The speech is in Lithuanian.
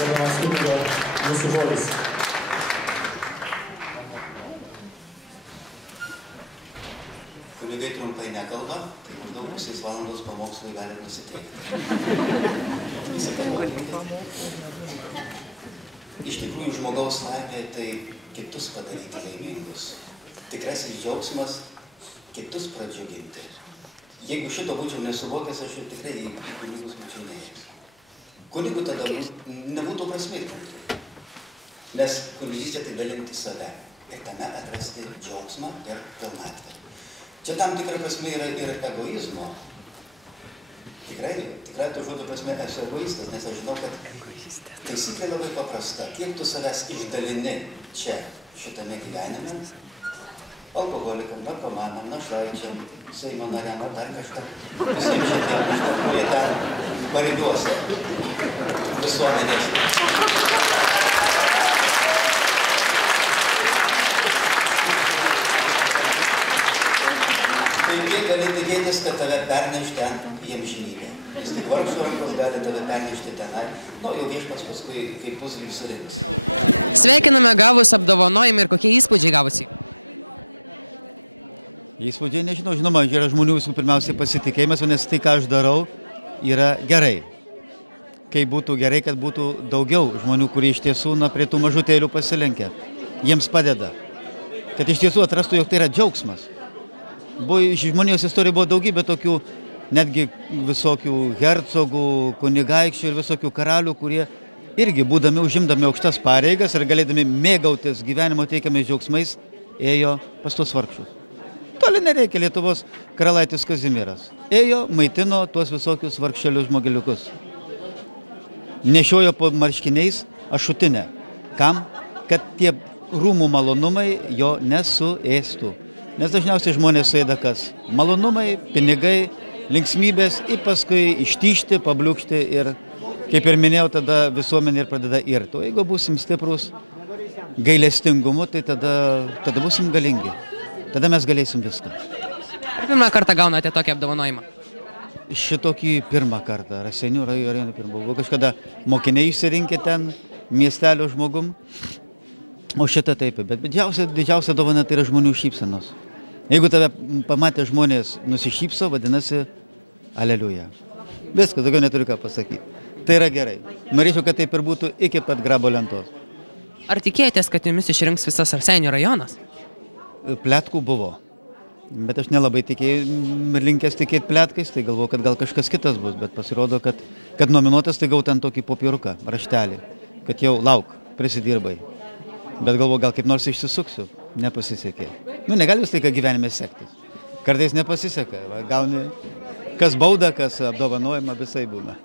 gerbiamas kunigo, mūsų žodis. Kunigai trumpai nekalba, tai maždaug pusės valandos pamokslui gali nusiteikti. Iš tikrųjų, žmogaus laimė tai kitus padaryti laimingus. Tikrasis džiaugsmas kitus pradžiuginti. Jeigu šito būčiau nesuvokęs, aš jau tikrai į kunigus būčiau neėjęs. Kunigų tada nebūtų prasmės. Nes kunigystė tai dalinti save ir tame atrasti džiaugsmą ir pilnatvę. Čia tam tikra prasme yra ir egoizmo. Tikrai to žodžio prasme esu egoistas, nes aš žinau, kad taisyklė labai paprasta. Kiek tu savęs išdalini čia, šitame gyvenime, alkoholikam, narkomanam, našlaičiam, Seimo nariam, ar dar kažką, visiems šitiem kažką, kurie ten paribiuose visuomenės. Tai gali tikėtis, kad tave perneš ten į amžinybę. Vis tik vargšų rankos gali tave pernešti tenai, jau viešpats paskui kaip pusvį surinks. Sveikiname gavus apdovanojimą ir kokie įspūdžiai gavosi? Įspūdžiai nežinau, žinoma, yra žmonių visų pirmiausiai pasitikėjimas, nes tai, ką aš darau, yra gerai. Kai būtų gerai, kad būtų daugiau žmonių, kurie iš tiesų prie tų mažutėlių pasilenkia. Jiems padeda. Kad iš tiesų atrastų, jog tai yra džiaugsmas. Žmonijos istorijoje buvo daugybė tokių, netgi visokių hercogų, kunigaikščių ir visokių karalių, kurie irgi būdami, užimdami aukštas pareigas ir galėdami mėgautis gyvenimo teikiamais džiaugsmais, ėjo pas tuos vargšus. Toli nereikia, Lietuvos karalaitis Kazimieras. Ėjo, maitino tuos visokius vargšelius žmogeliukus. Nešiojo po marškiniais ašutinę. Kam? Kad tie rūmų malonumai jo nesuėstų. Nes dažniausiai žmonės suėda kas? Malonumai, pinigai, linksmybės ir paskui ištyšti, pabliukšti ir, kaip ir minėjau, tada visuomenė ir pradeda irti. O jeigu būsim stiprus gailestingumu, tai tada būsim galingi. Tada mes galėsim viską. Ar pirmą kartą gaunate tokį apdovanojimą? Šitokį pirmą kartą. Raseinių rajone pirmą. Buvo kažkada mokiniai išsirinkė ten miestelio žmogum. O šitą taip. Bet didžiausia dovana tai yra žmonių šypsenos. Jeigu tave pamatė žmonės nusišypso, vadinasi aleliuja. Viskas, daugiau neturiu ką pasakyti. Tai yra gerai. Norėčiau, kad taip ir būtų iki pat grabo lentos. Ar tikėjotės, kad jumis išrinks visas Raseinių rajonas? Pletkų buvo, bet aš nelabai linkęs tikėti pletkais, tai galvoju, kad gal kažkas kitas bus, bet pasirodo, kad nominuotas, tai gau ten tokį popieriuką, raštelį, kad jau lauk, prisidirbai. Bet galvoju, gal kaip nors išsisuksiu, nepasisekė. Negali vis laiką gyvenime sektis. Kartais nepasiseka, gauni kas baudą, kas apdovanojimą, visai būna.